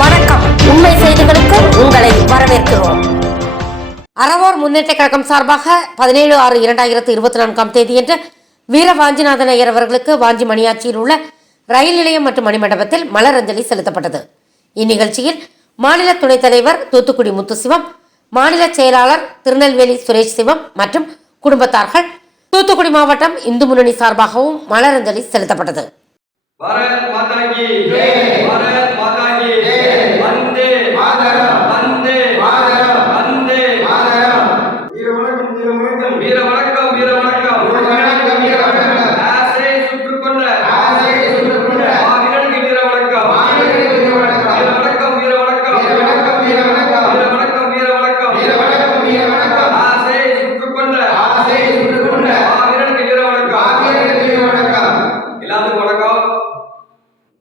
வணக்கம். உண்மை செய்திகளுக்கு உங்களை வரவேற்கிறோம். அறவோர் முன்னேற்ற கழகம் சார்பாக பதினேழு ஆறு இரண்டாயிரத்து இருபத்தி நான்காம் தேதியன்று வீர வாஞ்சிநாதன் ஐயர் அவர்களுக்கு வாஞ்சி மணியாச்சியில் உள்ள ரயில் நிலையம் மற்றும் மணிமண்டபத்தில் மலரஞ்சலி செலுத்தப்பட்டது. இந்நிகழ்ச்சியில் மாநில துணைத் தலைவர் தூத்துக்குடி முத்துசிவம் மாநில செயலாளர் திருநெல்வேலி சுரேஷ் சிவம் மற்றும் குடும்பத்தார்கள் தூத்துக்குடி மாவட்டம் இந்து முன்னணி சார்பாகவும் மலரஞ்சலி செலுத்தப்பட்டது பாரத் மாதா கி பாரத் மாதா கி வந்தே வந்தே வந்தே வீர வணக்கம் வீர வணக்கம் ஆசை சுற்றுக்கொண்ட மாவீரனுக்கு வீர வணக்கம் வீர வணக்கம் வீர வணக்கம் வீர வணக்கம் வீர வணக்கம் ஆசை சுற்றுக்கொண்ட மாவீரனுக்கு வீர வணக்கம் எல்லாத்துக்கும் வணக்கம்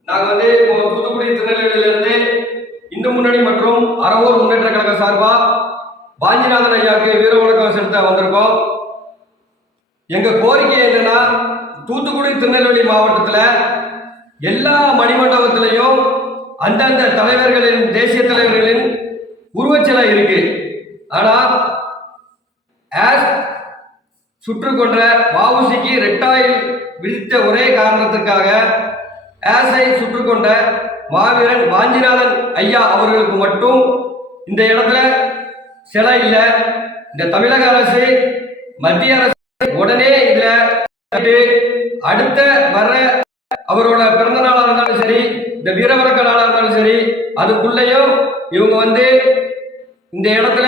நாங்க வந்து இப்போ தூத்துக்குடி திருநெல்வேலியில இருந்து இந்து முன்னணி மற்றும் அறவோர் முன்னேற்ற கழக சார்பா வாஞ்சிநாதன் ஐயாவுக்கு வீர வணக்கம் செலுத்த வந்திருக்கோம். எங்க கோரிக்கை என்னன்னா தூத்துக்குடி திருநெல்வேலி மாவட்டத்துல எல்லா மணிமண்டபத்திலையும் அந்தந்த தலைவர்களின் தேசிய தலைவர்களின் உருவச்சிலை இருக்கு. ஆனா ஆஸ் சுற்றுக்கொன்ற வாவுசிக்கு ரெட்டாயில் விதித்த ஒரே காரணத்திற்காக ஆசை சுற்றுக்கொண்ட மாவீரன் வாஞ்சிநாதன் ஐயா அவர்களுக்கு மட்டும் இந்த இடத்துல சிலை இல்லை. இந்த தமிழக அரசு மத்திய அரசு உடனே இதில் அடுத்த வர்ற அவரோட பிறந்த நாளாக இருந்தாலும் சரி இந்த வீரவரக்க நாளாக இருந்தாலும் சரி அதுக்குள்ளேயும் இவங்க வந்து இந்த இடத்துல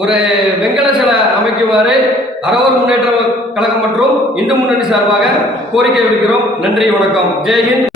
ஒரு வெங்கல சிலை அமைக்குமாறு அறவர் முன்னேற்ற கழகம் மற்றும் இந்து முன்னணி சார்பாக கோரிக்கை விடுக்கிறோம். நன்றி வணக்கம். ஜெய்ஹிந்த்.